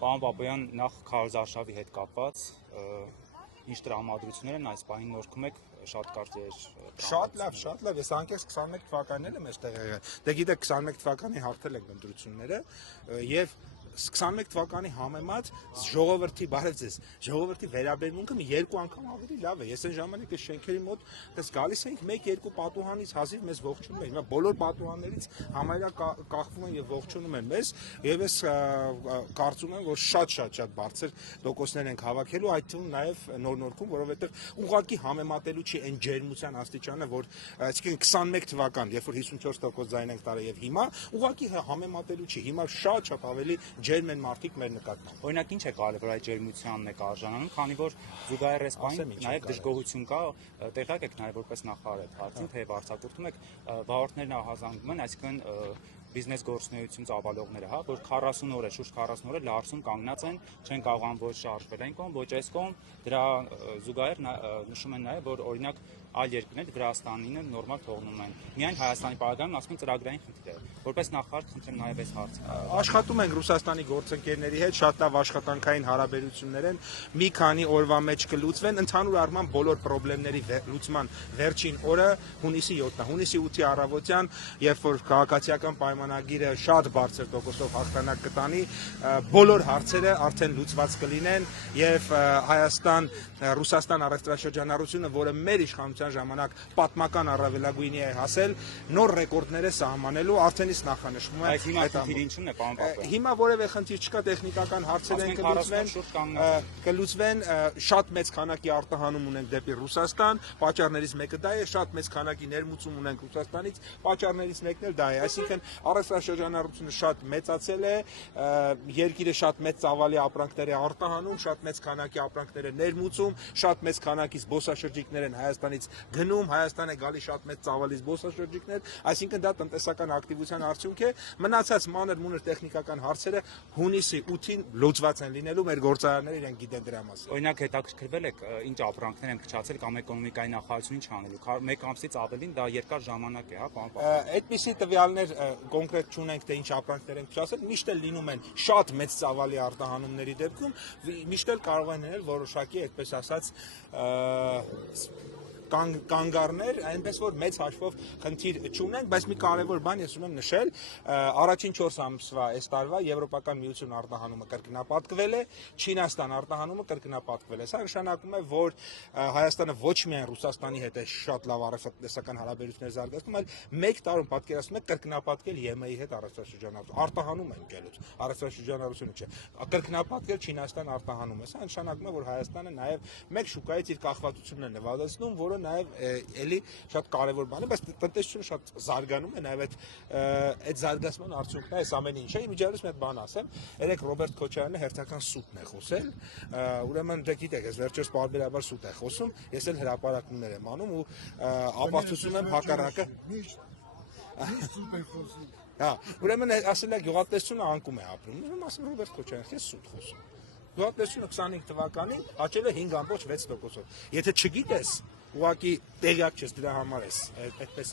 Պարոն Պապոյան, նախ քարոզարշավի հետ կապված ինչ տրամադրություններ են այս պահին նորքում եք շատ կարճ էր Շատ լավ, ես անկեղծ 21 թվականին եմ այստեղ եղել։ Դե գիտեք 21 թվականին հարթել ենք ընտրությունները եւ 21 թվականի համեմատ ժողովրդի բարև ձեզ ժողովրդի վերաբերմունքը մի երկու անգամ ավելի լավ է։ Ես այն ժամանակ այս շենքերի մոտ դες գալիս էինք 1-2 պատուհանից հազիվ մեզ ողջունում էին։ Հիմա բոլոր պատուհաններից համարյա կախվում են եւ ողջունում են մեզ եւ ես կարծում եմ որ շատ բարձր տոկոսներ ենք հավաքելու այդ թվում նաեւ նոր-նորքում, որովհետեւ ուղղակի համեմատելու չի այն ջերմության աստիճանը, որ այսինքն 21 թվական, երբ որ 54% ձայն ենք տարել եւ հիմա ուղղակի համեմատելու չի։ Հիմա շատ ավելի ջերմ են մարդիկ մեր նկատմամբ։ Օրինակ ինչ է կարևոր այդ ջերմությանն է արժանանում, քանի որ զուգահեռ այս պահին նաև դժգոհություն կա, տեղյակ եք նաև որպես նախարար այդ հարցին, թե արձակուրդում եք վարորդներն ահազանգում են, այսինքն բիզնես գործունեություն ծավալողները, հա, որ 40 օր է, շուրջ 40 օր է լարսում կանգնած են, չեն կարողանում ոչ շարժվել այն կողմ, ոչ այս կողմ, դրա զուգահեռ նշում են նաև, որ օրինակ այլ երկրներ Վրաստանին նորմալ թողնում են։ Միայն Հայաստանի պարագայում ասում են ծրագրային խնդիր է։ Որպես նախարար խնդրեմ նաև այս հարցը։ Աշխատում ենք Ռուսաստանի գործընկերների հետ, շատ լավ աշխատանքային հարաբերություններ են, մի քանի օրվա մեջ կլուծվեն, ընդհանուր առմամբ բոլոր խնդիրների լուծման վերջին օրը հունիսի 7-ն է։ Հունիսի 8-ի առավոտյան, երբ որ քաղաքացիական պայմանագիրը շատ բարձր տոկոսով հաղթանակ կտանի, բոլոր հարցերը արդեն լուծված կլինեն եւ Հայաստան-Ռուսաստան առևտրաշրջանառությունը, որը մեր իշխանության ժամանակ պատմական առավելագույնի է հասել, նոր ռեկորդներ է սահմանելու, արդեն իսկ նախանշվում է։ Բայց հիմա խնդիրը ինչու՞ն է, պարոն Պապոյան։ Հիմա որևէ խնդիր չկա, տեխնիկական հարցեր են կլուծվեն, շատ մեծ քանակի արտահանում ունենք դեպի Ռուսաստան, պատճառներից մեկը դա է, շատ մեծ քանակի ներմուծում ունենք Ռուսաստանից, պատճառներից մեկն էլ դա է, այսինքն առևտրաշրջանառությունը շատ մեծացել է, երկիրը շատ մեծ ծավալի ապրանքներ է արտահանում, շատ մեծ քանակի ապրանքներ է ներմուծում, շատ մեծ քանակի զբոսաշրջիկներ են Հայաստանից գնում, Հայաստան է գալիս շատ մեծ ծավալի զբոսաշրջիկներ, այսինքն դա տնտեսական ակտիվության արդյունք է, մնացած մանր-մունր տեխնիկական հարցերը հունիսի 8-ին լուծված են լինելու, մեր գործարանները իրենք գիտեն դրա մասին։ Օրինակ հետաքրքրվել եք ինչ ապրանքներ են փչացել կամ էկոնոմիկայի նախարարությունը ինչ անելու։ Մեկ ամսից ավելին դա երկար ժամանակ է, հա, պարոն Պապոյան։ Այդպիսի տվյալներ կոնկրետ չունենք, թե ինչ ապրանքներ են փչացել, միշտ էլ լինում են շատ մեծ ծավալի արտահանումների դեպքում, միշտ էլ կարող են լինել որոշակի, այդպես ասած, կանգառներ, այնպես որ մեծ հաշվով խնդիր չունենք, բայց մի կարևոր բան ես ունեմ նշել, առաջին 4 ամսվա այս տարվա Եվրոպական միություն արտահանումը կրկնապատկվել է, Չինաստան արտահանումը կրկնապատկվել է։ Սա նշանակում է, որ Հայաստանը ոչ միայն Ռուսաստանի հետ է շատ լավ առևտրական հարաբերություններ զարգացնում, այլ մեկ տարում պատկերացնում եք կրկնապատկել ԵՄ-ի հետ առևտրաշրջանառություն։ Արտահանում են գելուց, առևտրաշրջանառությունը չէ։ Կրկնապատկել Չինաստան արտահանումը։ Սա նշանակում է, որ Հայաստանը նաև մեկ շուկայից իր կախվածությունն է նվազեցնում, որը նաև էլի շատ կարևոր բան է, բայց տնտեսությունը շատ զարգանում է, նաև այդ զարգացման արդյունքն է այս ամեն ինչը։ Իմիջիայլոց մի հատ բան ասեմ, երեք Ռոբերտ Քոչարյանը հերթական սուտն է խոսել, ուրեմն դե գիտեք, ես վերջերս պարբերաբար սուտ է խոսում, ես էլ հրապարակումներ եմ անում ու ապացուցում եմ հակառակը։ Հա, ուրեմն ասել է գյուղատնտեսությունը անկում է ապրում։ Ուրեմն ասում Ռոբերտ Քոչարյանը, ես սուտ խոսում։ Գյուղատնտեսությունը 25 թվականին աճել է 5.6%։ Եթե չգիտես, ուղղակի տեղյակ չես դրա համար ես այդպես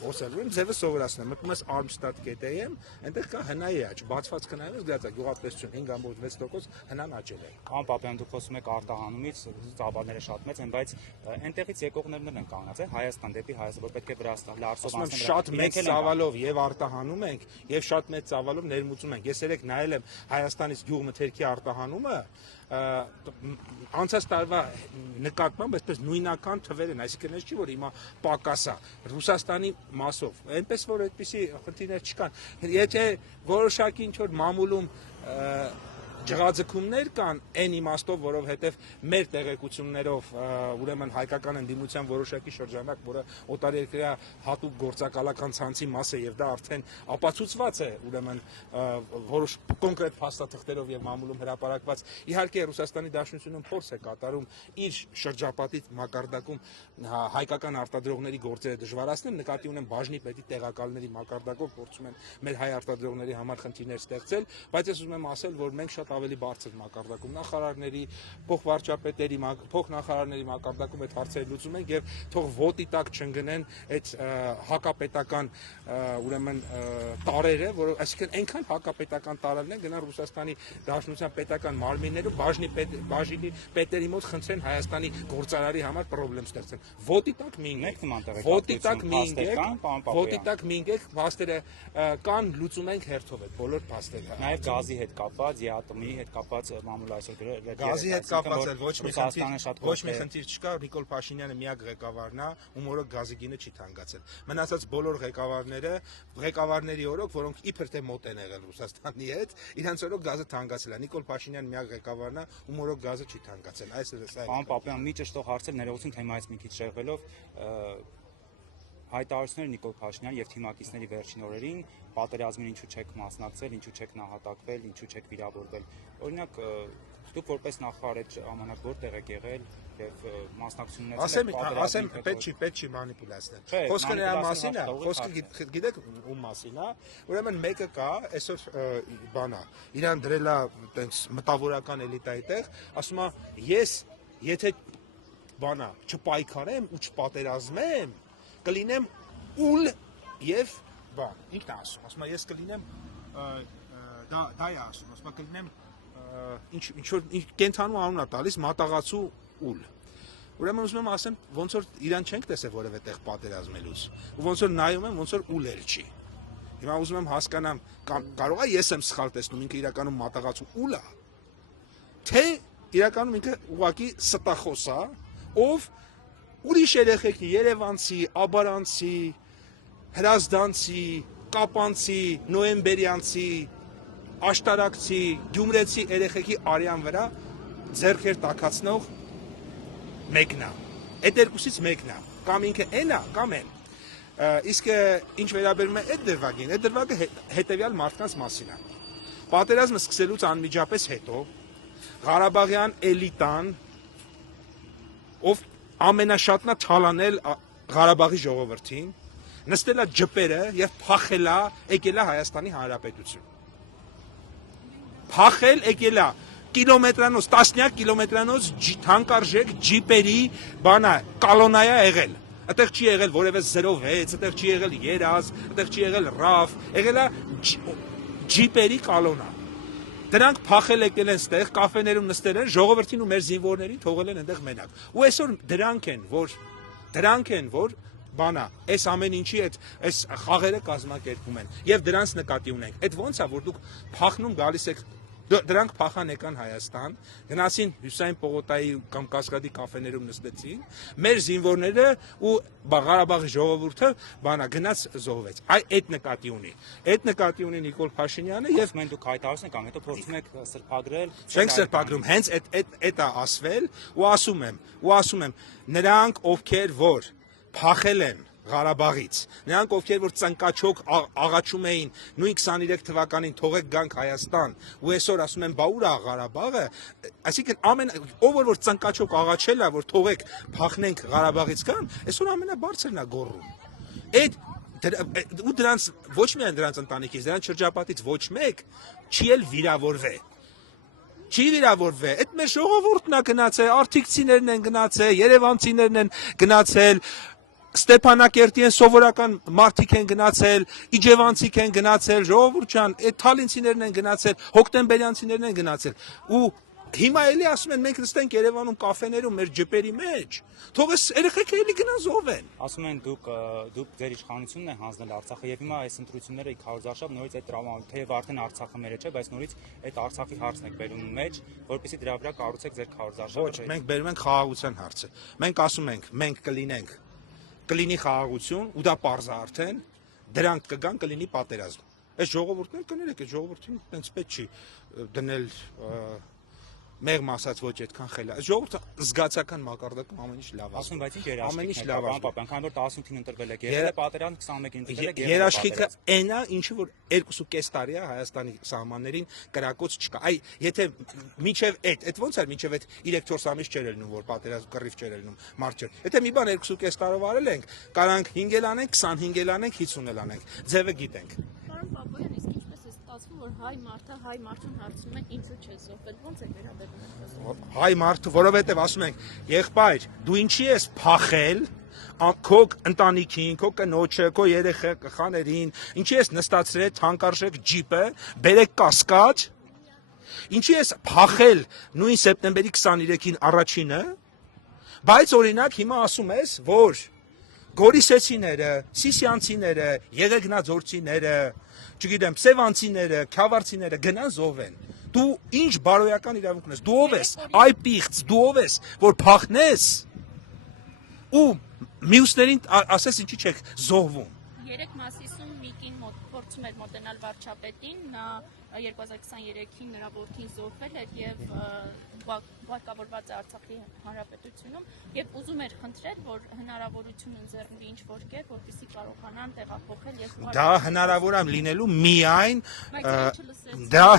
խոսել։ Ուրեմն ձևը սովորացնում եմ, մտնում ես armstat.am, այնտեղ կա հնայի աճ, բացված հնայով գրած է գյուղատնտեսություն 5.6% հնան աճել է։ Պարոն Պապոյան, դուք խոսում եք արտահանումից, ծավալները շատ մեծ են, բայց այնտեղից եկողներն են կանգնած, Հայաստան դեպի Հայաստան, որ պետք է Վրաստան լարսով անցնեն։ Շատ մեծ ծավալով եւ արտահանում ենք եւ շատ մեծ ծավալով ներմուծում ենք։ Ես երեք նայել եմ Հայաստանից գյուղմթերքի արտահանումը, անցած տարվա նկատմամբ այսպես նույնական թվեր են, այսինքն այս չի որ հիմա պակաս է Ռուսաստանի մասով, այնպես որ այդպիսի խնդիրներ չկան։ Եթե որոշակի ինչ որ մամուլում ջղաձգումներ կան այն իմաստով, որովհետև մեր տեղեկություններով ուրեմն հայկական ընդդիմության որոշակի շրջանակ, որը օտարերկրյա հատուկ գործակալական ցանցի մաս է եւ դա արդեն ապացուցված է, ուրեմն որոշ կոնկրետ փաստաթղթերով եւ մամուլում հրապարակված, իհարկե Ռուսաստանի Դաշնությունում փորձ է կատարում իր շրջապատի մակարդակում հայկական արտադրողների գործերը դժվարացնել, նկատի ունեմ բաժնի պետի տեղակալների մակարդակով փորձում են մեր հայ արտադրողների համար խնդիրներ ստեղծել, բայց ես ուզում եմ ասել, որ մենք շատ շատ ավելի բարձր մակարդակում նախարարների, փոխվարչապետերի, փոխնախարարների մակարդակում այդ հարցերը լուծում ենք եւ թող ոտի տակ չընկնեն այդ հակապետական ուրեմն տարերը, որ այսինքն այնքան հակապետական տարերն են գնան Ռուսաստանի Դաշնության պետական մարմիններում բաժնի պետերի մոտ խնդրեն Հայաստանի գործարարի համար խնդրեմ ստեղծեն։ Ոտի տակ մի ինգեք, փաստերը կան, լուծում ենք հերթով այդ բոլոր փաստերը։ Նաև գազի հետ կապված, ԵԱՏՄ-ի հետ կապված մամուլ այսօր գազի հետ կապված ոչ մի խնդիր չկա, Նիկոլ Փաշինյանը միակ ղեկավարն է, ում օրոք գազի գինը չի թանկացել։ Մնացած բոլոր ղեկավարների օրոք, որոնք իբր թե մոտ են եղել Ռուսաստանի հետ, իրանց օրոք գազը թանկացել է։ Նիկոլ Փաշինյանը միակ ղեկավարն է, ում օրոք գազը չի թանկացել։ Այս է սա։ Պարոն Պապյան, մի ճշտող հարցեր ներողություն թեմայից մի քիչ շեղվելով հայտարարությունները Նիկոլ Փաշինյան եւ թիմակիցների վերջին օրերին պատերազմին ինչու չեք մասնակցել, ինչու չեք նահատակվել, ինչու չեք վիրավորվել։ Օրինակ դուք որպես նախարար այդ ժամանակ որտեղ եք եղել եւ մասնակցություններ ասեմ պետք չի մանիպուլացնել։ Խոսքը նրա մասին է, խոսքը գիտեք ում մասին է։ Ուրեմն մեկը կա, այսօր բանա, իրան դրելա տենց մտավորական էլիտայի տեղ, ասում է ես եթե բանա չպայքարեմ ու չպատերազմեմ, կլինեմ ուլ եւ բան, ինքն ասում է ես կլինեմ դա է ասում, կլինեմ ինչ որ կենթանու անուն է տալիս մատաղացու ուլ։ Ուրեմն ուզում եմ ասեմ, ոնց որ իրան չենք տեսել որևէ տեղ պատերազմելուց։ Ու ոնց որ նայում եմ, ոնց որ ուլ էլ չի։ Հիմա ուզում եմ հասկանամ, կարող է ես եմ սխալ տեսնում, ինքը իրականում մատաղացու ուլ է, թե իրականում ինքը ուղղակի ստախոս է, ով ուրիշ երեխեքի երևանցի, աբարանցի, հրազդանցի, կապանցի, նոյեմբերյանցի, աշտարակցի, գյումրեցի երեխեքի արյան վրա ձեռքեր տաքացնող մեկն է։ Այդ երկուսից մեկն է։ Կամ ինքը այն է, կամ այն։ Իսկ ինչ վերաբերում է այդ դրվագին, այդ դրվագը հետևյալ մարդկանց մասին է։ Պատերազմը սկսելուց անմիջապես հետո Ղարաբաղյան էլիտան, ով ամենաշատն է թալանել Ղարաբաղի ժողովրդին, նստել է ջպերը եւ փախել է, եկել է Հայաստանի Հանրապետություն։ Փախել եկել է կիլոմետրանոց, տասնյակ կիլոմետրանոց թանկարժեք ջիպերի բանա, կալոնայա եղել։ Այդտեղ չի եղել որևէ 06, այդտեղ չի եղել երազ, այդտեղ չի եղել RAF, եղել է ջիպերի կալոնա։ Դրանք փախել եկել են ստեղ, կաֆեներում նստել են, ժողովրդին ու մեր զինվորներին թողել են այնտեղ մենակ։ Ու այսօր դրանք են, որ բանա, այս ամեն ինչի այս խաղերը կազմակերպում են եւ դրանց նկատի ունենք։ Այդ ո՞նց է, որ դուք փախնում գալիս եք, դրանք փախան եկան Հայաստան, գնացին Հյուսային Պողոտայի կամ Կասկադի կաֆեներում նստեցին, մեր զինվորները ու Ղարաբաղի ժողովուրդը բանա գնաց զոհվեց։ Այդ նկատի ունի։ Այդ նկատի ունի Նիկոլ Փաշինյանը եւ մենք դուք հայտարարություն եք անում, հետո փորձում եք սրբագրել։ Չենք սրբագրում, հենց այդ է ասվել ու ասում եմ նրանք ովքեր որ փախել են Ղարաբաղից, նրանք ովքեր որ ծնկաչոք աղաչում էին նույն 23 թվականին թողեք գանք Հայաստան ու այսօր ասում են բա ուր է Ղարաբաղը, այսինքն ով որ ծնկաչոք աղաչել է որ թողեք փախնենք Ղարաբաղից գան, այսօր ամենաբարձրն է գոռում։ Ու դրանց ոչ միայն դրանց ընտանիքից, դրանց շրջապատից ոչ մեկ չի էլ վիրավորվել։ Չի վիրավորվել, այդ մեր ժողովուրդն է գնացել, արթիկցիներն են գնացել, երևանցիներն են գնացել, Ստեփանակերտիեն սովորական մարդիկ են գնացել, իջևանցիք են գնացել, ժողովուրդ ջան, այդ թալինցիներն են գնացել, հոկտեմբերյանցիներն են գնացել։ Ու հիմա էլի ասում են մենք նստենք Երևանում կաֆեներում մեր ջպերի մեջ, թող այս երեխեքը էլի գնան զոհվեն։ Ասում են դուք ձեր իշխանությունն է հանձնել Արցախը եւ հիմա այս ընտրությունները 500 արշավ նորից այդ տրաման, թեև արդեն Արցախը մերը չէ, բայց նորից այդ Արցախի հարցն եք բերում մեջ, որպեսզի դրա վրա կառուցեք ձեր 500 արշավը։ Ոչ, մենք բերում ենք խաղաղության հարցը։ Մենք ասում ենք, մենք կլինի խաղաղություն ու դա պարզ է արդեն, դրանք կգան կլինի պատերազմ։ Այս ժողովուրդն էլ կներեք, այս ժողովրդին տենց պետք չի դնել մեղմ ասած ոչ այդքան խելա։ Ժողովուրդը զգացական մակարդակում ամեն ինչ լավ է։ Ասում բայց ինչ երաշխիք։ Ամեն ինչ լավ է։ Պապան, քանի որ 18-ին ընտրվել եք, եղել է պատերազմ 21-ին ընտրվել եք։ Երաշխիքը այն է, ինչը որ 2.5 տարի է Հայաստանի սահմաններին կրակոց չկա։ Եթե միջև այդ ո՞նց էր, միջև այդ 3-4 ամիս չէր ելնում, որ պատերազմ կռիվ չէր ելնում, մարդ չէր։ Եթե մի բան 2.5 տարով արել ենք, կարանք 5 էլ անենք, 25 էլ անենք, 50 էլ անենք։ Ձևը գիտենք։ Պարոն Պապոյան, իսկ ինչպես է ստացվում, որ հայ մարդուն հարցնում են ինչու չէ զոհվել, ո՞նց է վերաբերվում այդ։ Հայ մարդը, որովհետև ասում ենք, եղբայր, դու ինչի ես փախել քո ընտանիքին, քո կնոջը, քո երեխաներին, ինչի ես նստացրել թանկարժեք ջիպը, բերեք կասկած, ինչի ես փախել նույն սեպտեմբերի 23-ին առաջինը, բայց օրինակ հիմա ասում ես, որ գորիսեցիները, սիսյանցիները, եղեգնաձորցիները, չգիտեմ, սևանցիները, քյավառցիները գնան զոհվեն։ Դու ինչ բարոյական իրավունք ունես, դու ով ես, այ պիղծ, դու ով ես, որ փախնես ու մյուսներին ասես ինչի չեք զոհվում։ Երեք Մասիսում Միկին փորձում էր մոտենալ վարչապետին, նա 2023-ին նրա որդին զոհվել էր եւ բարգավորված է Արցախի հանրապետությունում եւ ուզում էր խնդրել, որ հնարավորություն ընձեռնվի ինչ որ կերպ, որպեսզի կարողանան տեղափոխել եւ Դա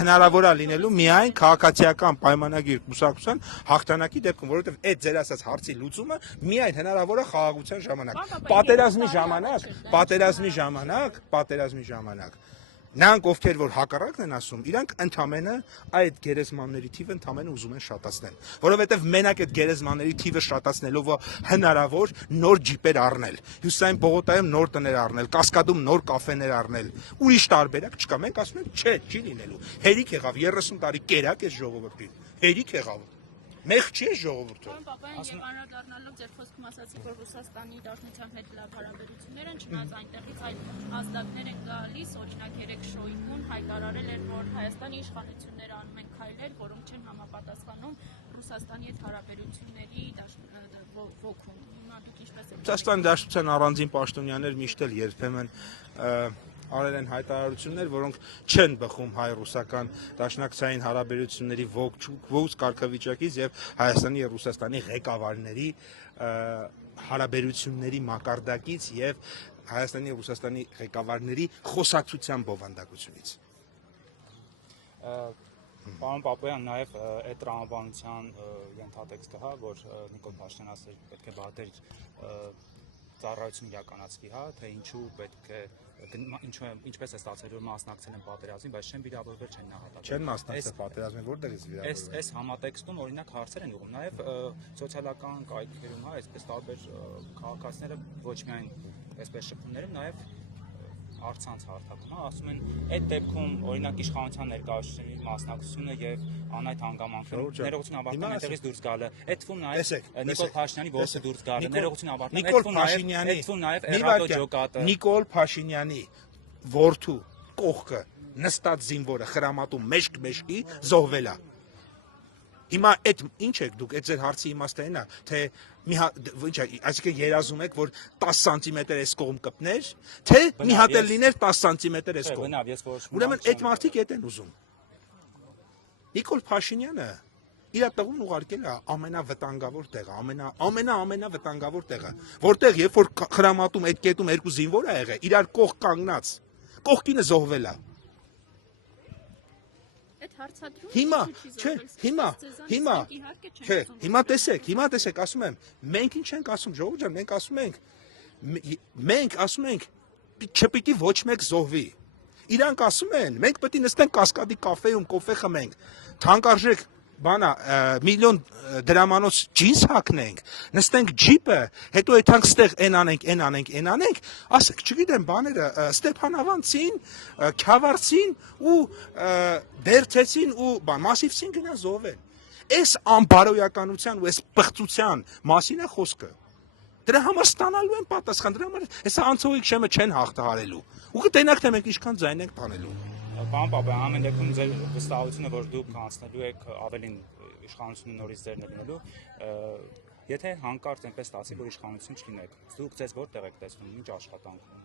հնարավոր է լինելու միայն քաղաքացիական պայմանագիր կուսակցության հաղթանակի դեպքում, որովհետեւ այդ ձեր ասած հարցի լուծումը միայն հնարավոր է խաղաղության ժամանակ։ Պատերազմի ժամանակ նրանք ովքեր որ հակառակն են ասում, իրանք ընդամենը այդ գերեզմանների թիվը ընդամենը ուզում են շատացնել, որովհետև մենակ այդ գերեզմանների թիվը շատացնելով հնարավոր նոր ջիպեր առնել, հյուսային Բողոկայում նոր տներ առնել, Կասկադում նոր կաֆեներ առնել, ուրիշ տարբերակ չկա, մենք ասում ենք չէ, չի լինելու, հերիք եղավ 30 տարի կերակ է ժողովրդին, հերիք եղավ, մեղ չի է ժողովուրդը։ Պարոն Պապայան, եւ անդրադառնալով ձեր խոսքում ասացիք, որ Ռուսաստանի Դաշնության հետ լավ հարաբերություններ են, չնայած այնտեղից այլ ազդակներ են գալիս, օրինակ երեք Շոյգուն հայտարարել էր, որ Հայաստանի իշխանությունները անում են քայլեր, որոնք չեն համապատասխանում Ռուսաստանի հետ հարաբերությունների ոգուն։ Հիմա դուք ինչպես եք։ Ռուսաստանի Դաշնության առանձին պաշտոնյաներ միշտ էլ երբեմն արել են հայտարարություններ, որոնք չեն բխում հայ-ռուսական դաշնակցային հարաբերությունների ողջ կարգավիճակից եւ Հայաստանի եւ Ռուսաստանի ղեկավարների հարաբերությունների մակարդակից եւ Հայաստանի եւ Ռուսաստանի ղեկավարների խոսակցության բովանդակությունից։ Պարոն Պապայան, նաև այդ տրամաբանության ենթատեքստը, հա, որ Նիկոլ Փաշինյանը ասել պետք է բادر ծառայություն իրականացվի, հա, թե ինչու պետք է ինչպես է ստացել որ մասնակցել են պատերազմին, բայց չեն վիրավորվել, չեն նահատակվել։ Չեն մասնակցել պատերազմին, որտեղից վիրավորվել։ Այս համատեքստում օրինակ հարցեր են ուղղում, նաև սոցիալական կայքերում, հա, այսպես տարբեր քաղաքացիները ոչ միայն այսպես շփումներում, նաև արցանց հարթակում, հա, ասում են այդ դեպքում օրինակ իշխանության ներկայացուցիչների մասնակցությունը եւ անայդ հանգամանքները ներողություն ավարտան այդտեղից դուրս գալը, այդ թվում նաև Նիկոլ Փաշինյանի ողջը դուրս գալը, ներողություն ավարտան, այդ թվում նաև Էրադո Ջոկատը, Նիկոլ Փաշինյանի որդու կողքը նստած զինվորը խրամատում մեջք-մեջքի զոհվել է։ Հիմա այդ ինչ եք դուք, այդ ձեր հարցի իմաստը այն է, թե ինչ է, այսինքն երազում եք, որ 10 սանտիմետր այս կողմ կպներ, թե մի հատ էլ լիներ 10 սանտիմետր այս կողմ։ Ուրեմն այդ մարդիկ այդ են ուզում։ Նիկոլ Փաշինյանը իր տղուն ուղարկել է ամենավտանգավոր տեղը, ամենավտանգավոր տեղը, որտեղ երբ որ խրամատում այդ կետում երկու զինվոր է եղել, իրար կողք կանգնած, կողքինը զոհվել է։ Հիմա տեսեք, ասում եմ, մենք ինչ ենք ասում, ժողովուրդ ջան, մենք ասում ենք, չպիտի ոչ մեկ զոհվի։ Իրանք ասում են, մենք պետք է նստենք Կասկադի կաֆեում, կոֆե խմենք, թանկարժեք միլիոն դրամանոց ջինս հագնենք, նստենք ջիպը, հետո եթանք ստեղ այն անենք, ասեք, չգիտեմ, բաները Ստեփանավանցին, Քյավառցին ու Դերցեցին ու Մասիվցին գնա զոհվեն։ Այս անբարոյականության ու այս պղծության մասին է խոսքը։ Դրա համար ստանալու են պատասխան, դրա համար հեսա անցողիկ շեմը չեն հաղթահարելու։ Ու կտենակ թե մենք ինչքան ձայն ենք տանելու։ Պարոն Պապայան, ամեն դեպքում ձեր վստահությունը, որ դուք կանցնելու եք ավելին իշխանությունը նորից ձեր լինելու, եթե հանկարծ այնպես ստացի, որ իշխանություն չլինեք, դուք ձեզ որտեղ եք տեսնում, ինչ աշխատանքում։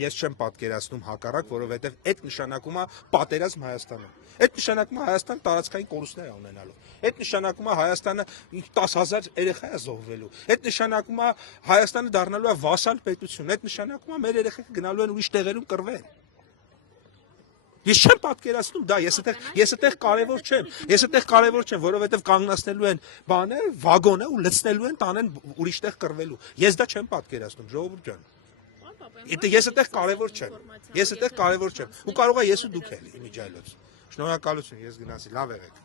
Ես չեմ պատկերացնում հակառակ, որովհետև այդ նշանակում է պատերազմ Հայաստանում։ Այդ նշանակում է Հայաստան տարածքային կորուստներ է ունենալու։ Այդ նշանակում է Հայաստանը 10,000 երեխա է զոհվելու։ Այդ նշանակում է Հայաստանը դառնալու է վասալ պետություն։ Այդ նշանակում է մեր երեխեքը գնալու են ուրիշ տեղերում կռվեն։ Ես չեմ պատկերացնում դա, ես այդտեղ կարևոր չեմ, որովհետև կանգնացնելու են բանը, վագոնը ու լցնելու են տանեն ուրիշ տեղ կռվելու։ Ես դա չեմ պատկերացնում, ժողովուրդ ջան։ Ես այդտեղ կարևոր չեմ։ Ես այդտեղ կարևոր չեմ։ Ու կարող է ես ու դուք էլի իմիջայլոց։ Շնորհակալություն, ես գնացի, լավ եղեք։